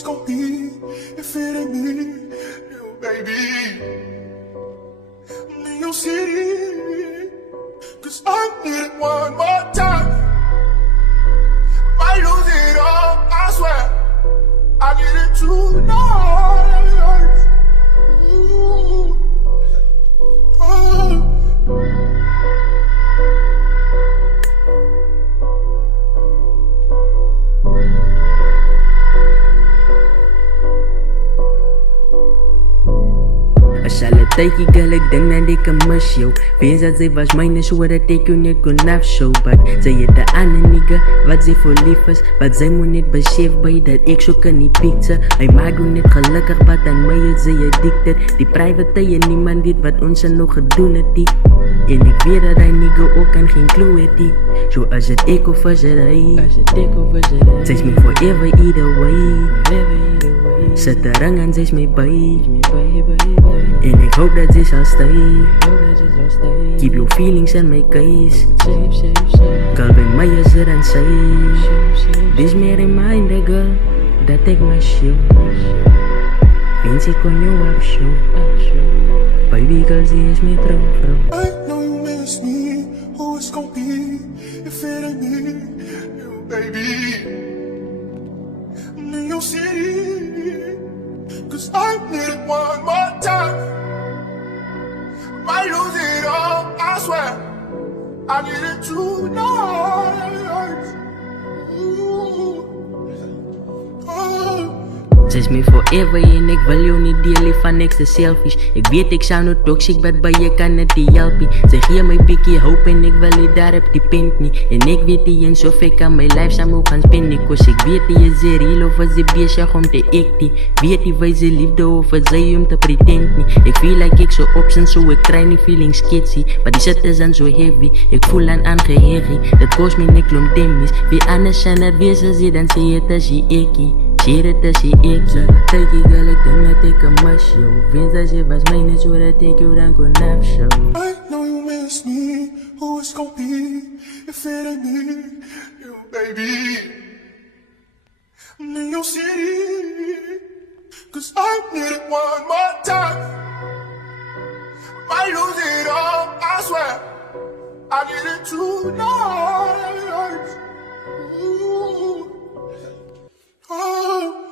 it's gonna be if it ain't me, you baby. New York City, cause I need it one more time. Might lose it all, I swear. I need it tonight. Ooh. Oh. Alle tydjie girl, ek dink dat ek mis jou. Wees dat sy was myne sodat ek jou net kon afshow. But sy het 'n ander nigga wat sy voor lief is. But sy moet net besef by dat ek so kan nie picture. Hy maak jou net gelukkig, but aan my is sy addicted. Die private tye, niemand weet wat ons nog gedoen het die. En ek weet dat hy nigga ook aan geen clue het die. So as het ek of as het hy, sy's me forever either way. Sit 'n ring en sy's my by. En ek hoop dat sy sal stay. Keep your feelings in my case. Girl, by my is dit en sy. Dis meer reminder girl, dat ek mis jou. Wens ek kon jou afshow. Baby girl, sy is my droomvrou. I know you miss me, who it's gonna be if it ain't me, you baby. New York City, cause I need it one more time. Might lose it all, I swear. I need it tonight. Ooh. Oh. Sy's me forever en ek wil jou nie deel van ek's te selfish. Ek weet ek sou nou toxic, but by jy kan dit nie help nie. Sy gee my bietjie hoop en ek wil nie daarop depend nie. En ek weet nie eens of ek aan my life saam moet gaan spend nie. Cause ek weet nie is jy real of is jy besig om te act nie. Weet nie wys jy liefde of is jy om te pretend nie. Ek feel like ek so options so ek kry nie feeling sketchy. But die shit is aan so heavy, ek voel aan aangehegie. Dit kost my net klomp temmies. Wie anders kan het wees as jy dan sê het as jy ekkie. Shit it as jy ek so tydjie girl, ek dink dat ek mis jou. Wens dat jy was myne sodat ek jou dan kon afshow. I know you miss me, who it's gonna be if it ain't me, you baby. New York City, cause I need it one more time. Might lose it all, I swear. I need it tonight. Ooh. Oh.